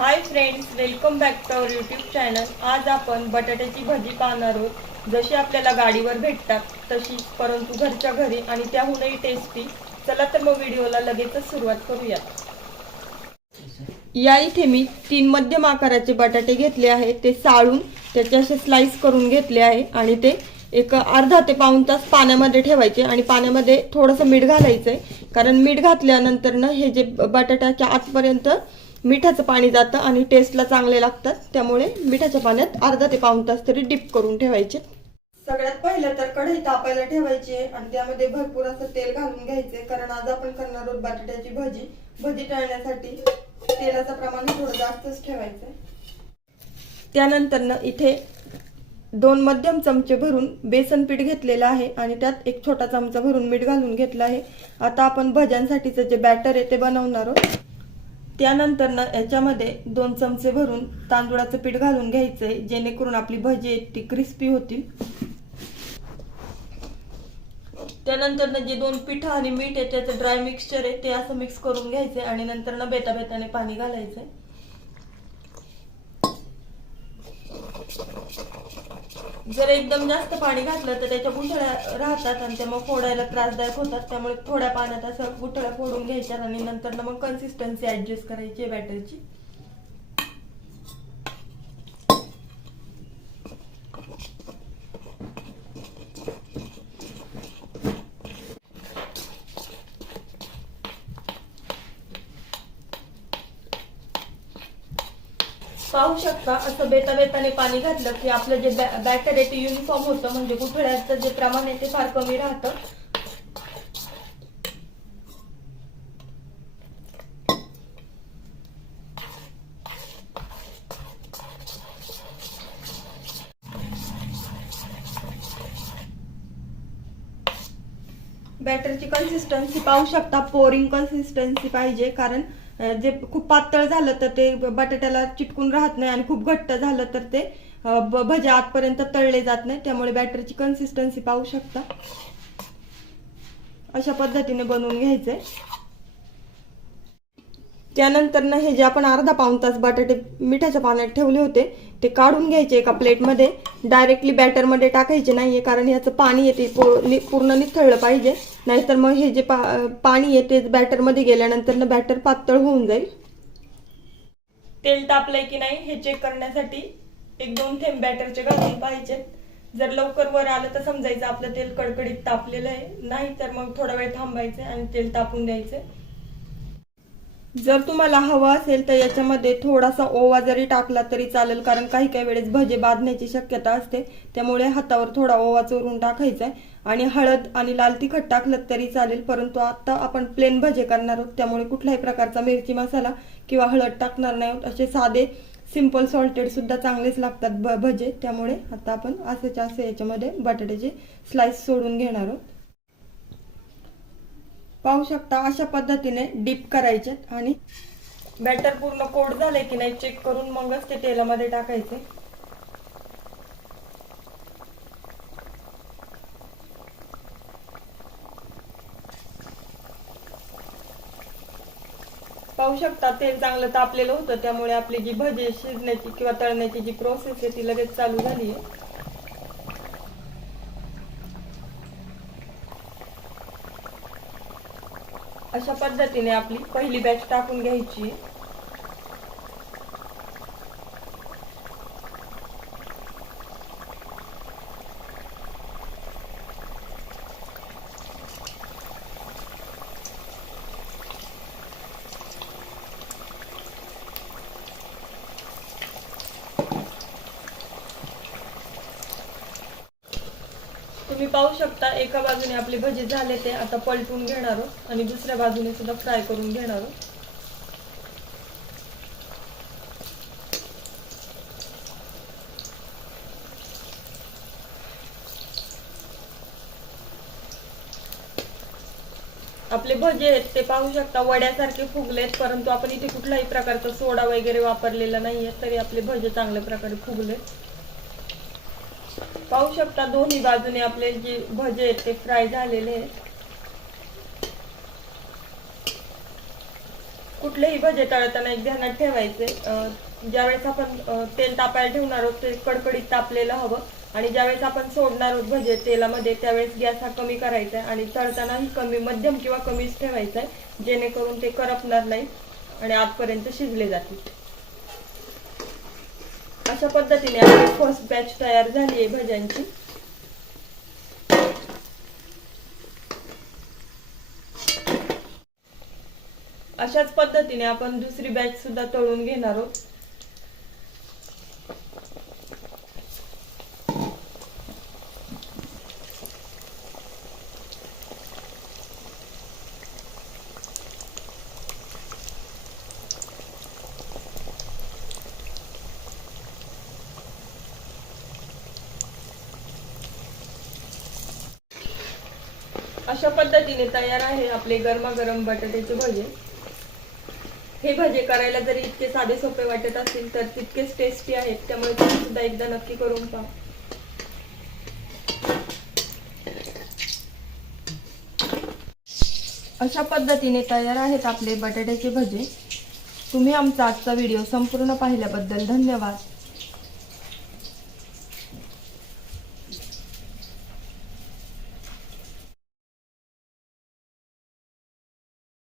hi friends welcome back to our YouTube channel आज आपण बटाट्याची भाजी पाहणार आहोत जशी आपल्याला गाडीवर भेटतात तशी परंतु घरच्या घरी आणि त्याहूनही टेस्टी चला तर मग व्हिडिओला लगेचच सुरुवात करूयात या इथे मी तीन मध्यम आकाराचे बटाटे घेतले आहे ते साळून त्याचे असे स्लाइस करून घेतले आहे आणि ते एक अर्धा ते पाऊन तास पाण्यामध्ये ठेवायचे आणि पाण्यामध्ये थोडंसं मीठ घालायचं आहे कारण मीठ घातल्यानंतर ना हे जे बटाट्याच्या आजपर्यंत मिठाचं पाणी जातं आणि टेस्टला चांगले लागतात त्यामुळे मिठाच्या पाण्यात अर्धा ते पाऊन तास तरी डिप करून ठेवायचे सगळ्यात पहिलं तर कढई तापायला ठेवायची आणि त्यामध्ये भरपूर असं तेल घालून घ्यायचे कारण आज आपण करणार आहोत बटाट्याची भजी भजी टाळण्यासाठी तेलाचं प्रमाण थोडं जास्तच ठेवायचं त्यानंतरनं इथे दोन मध्यम चमचे भरून बेसन पीठ घेतलेलं आहे आणि त्यात एक छोटा चमचा भरून मीठ घालून घेतला आहे आता आपण भज्यांसाठीचं जे बॅटर आहे ते बनवणार आहोत त्यानंतर ना याच्यामध्ये दोन चमचे भरून तांदूळाचं पीठ घालून घ्यायचंय जेणेकरून आपली भजी ती क्रिस्पी होतील त्यानंतर ना जे दोन पीठ आणि मीठ आहे त्याचं ड्राय मिक्सचर आहे ते असं मिक्स करून घ्यायचंय आणि ना बेता बेताने पाणी घालायचंय जर एकदम जास्त पाणी घातलं तर त्याच्या गुठळ्या राहतात आणि त्या मग फोडायला त्रासदायक होतात त्यामुळे थोड्या पाण्यात असं गुठळ्या फोडून घ्यायच्या आणि नंतर मग कन्सिस्टन्सी ऍडजस्ट करायची बॅटरची पाहू शकता असं बेता बेताने पाणी घातलं की आपलं जे बॅटर आहे ते युनिफॉर्म होतं म्हणजे गुठळ्याचं जे प्रमाण आहे ते फार कमी राहतं बॅटरची कन्सिस्टन्सी पाहू शकता पोरिंग कन्सिस्टन्सी पाहिजे कारण जे खूप पातळ झालं तर ते बटाट्याला चिटकून राहत नाही आणि खूप घट्ट झालं तर ते भज्या आतपर्यंत तळले जात नाही त्यामुळे बॅटरची कन्सिस्टन्सी पाहू शकता अशा पद्धतीने बनवून घ्यायचंय त्यानंतर ना हे जे आपण अर्धा पाऊन तास बटाटे मिठाच्या पाण्यात ठेवले होते ते काढून घ्यायचे एका प्लेटमध्ये डायरेक्टली बॅटरमध्ये टाकायचे नाही आहे कारण याचं पाणी येते पूर्ण निथळलं पाहिजे नाहीतर मग हे जे पा पाणी येते बॅटरमध्ये ना बॅटर पातळ होऊन जाईल तेल तापलंय की नाही हे चेक करण्यासाठी एक दोन थेंब बॅटरचे घालून पाहिजे जर लवकर वर आलं तर समजायचं आपलं तेल कडकडीत तापलेलं आहे नाही तर मग थोडा वेळ थांबायचं आणि तेल तापून द्यायचं जर तुम्हाला हवा असेल तर याच्यामध्ये थोडासा ओवा जरी टाकला तरी चालेल कारण काही काही वेळेस भजे बांधण्याची शक्यता असते त्यामुळे हातावर थोडा ओवा चोरून टाकायचा आहे आणि हळद आणि लाल तिखट टाकलं तरी चालेल परंतु आता आपण प्लेन भजे करणार आहोत त्यामुळे कुठल्याही प्रकारचा मिरची मसाला किंवा हळद टाकणार नाही आहोत असे साधे सिंपल सॉल्टेड सुद्धा चांगलेच लागतात भजे त्यामुळे आता आपण असेच असे याच्यामध्ये बटाट्याचे स्लाइस सोडून घेणार आहोत पाहू शकता अशा पद्धतीने डीप करायचे आणि बॅटर पूर्ण कोड झाले की नाही चेक करून मगच ते तेलामध्ये टाकायचे पाहू शकता तेल चांगलं तापलेलं होतं त्यामुळे आपली जी भजी शिजण्याची किंवा तळण्याची जी प्रोसेस आहे ती लगेच चालू झाली आहे अशा पद्धतीने आपली पहिली बॅच टाकून घ्यायची तुम्ही पाहू शकता एका बाजूने आपले भजे झाले ते आता पलटून घेणार आणि दुसऱ्या बाजूने सुद्धा फ्राय करून घेणार आपले भजे आहेत ते पाहू शकता वड्यासारखे फुगलेत परंतु आपण इथे कुठलाही प्रकारचा सोडा वगैरे वापरलेला नाहीये तरी आपले भजे चांगल्या प्रकारे फुगलेत पाहू शकता दोन्ही बाजूने आपले जे भजे आहेत ते फ्राय झालेले आहेत कुठलेही भजे तळताना एक ध्यानात ठेवायचे ज्यावेळेस आपण तेल तापायला ठेवणार आहोत ते कडकडीत तापलेलं हवं आणि ज्यावेळेस आपण सोडणार आहोत भजे तेलामध्ये त्यावेळेस गॅस हा कमी करायचा आहे आणि तळतानाही कमी मध्यम किंवा कमीच ठेवायचा आहे जेणेकरून ते करपणार नाही आणि आजपर्यंत शिजले जातील अशा पद्धतीने आपली फर्स्ट बॅच तयार झाली आहे भाज्यांची अशाच पद्धतीने आपण दुसरी बॅच सुद्धा तळून घेणार आहोत अशा पद्धतीने तयार आहे आपले गरमागरम बटाट्याचे भजे हे भजे करायला जरी इतके साधे सोपे वाटत असतील तर तितकेच टेस्टी आहेत त्यामुळे तुम्ही सुद्धा एकदा नक्की करून पहा अशा पद्धतीने तयार आहेत आपले बटाट्याचे भजे तुम्ही आमचा आजचा व्हिडिओ संपूर्ण पाहिल्याबद्दल धन्यवाद